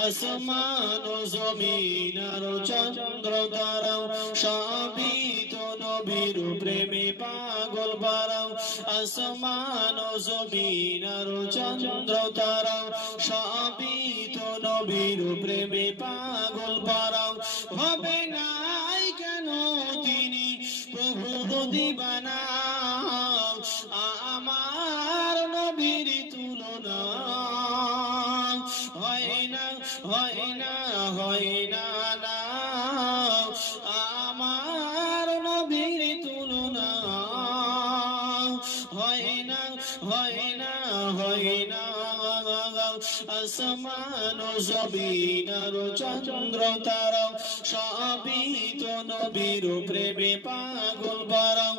আসমান ও জমিন আর চন্দ্র তারাও সবই তো নবীর প্রেমে পাগল পারাও। আসমান ও জমিন আর চন্দ্র তারাও সবই তো নবীর প্রেমে পাগল পারাও। হবে নাই কেন তিনি প্রভুর দিবানা, আমার নবীর তুলনা হয় না, হয় না, হয় না, না আমার নবীর তুলনা হয় না, হয় না, হয় না। আসমান ও জমিন আর চন্দ্র তারাও সবই তো নবীর প্রেমে পাগল পারাও।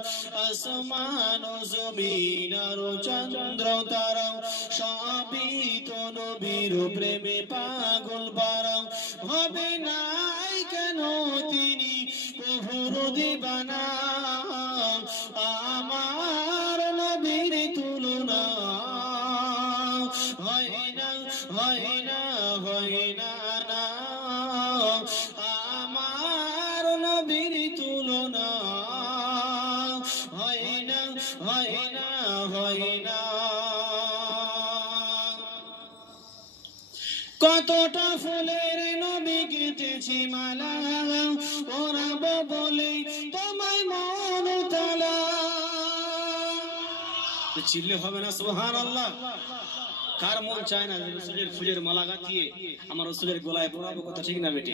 আসমান ও জমিন আর চন্দ্র তারাও সবই তো নবীর প্রেমে পাগল পারাও। হবে নাই কেন তিনি প্রভুর দিবানা, আমার নবীর তুলনা হয় না, হয় না, হয় না, না আমার নবীর তুলনা হয় না, হয় না, হয় না। কতটা ফুলের নবী গেঁথেছি মালা, পরাবো বলে তোমায় মন তালা। চিল্লে হবে না সুবহানাল্লাহ? কার মন চায় না রসুলের ফুলের মালা গাঁথিয়ে আমার রসুলের গলায় পরাবো? কথা ঠিক না বেটি?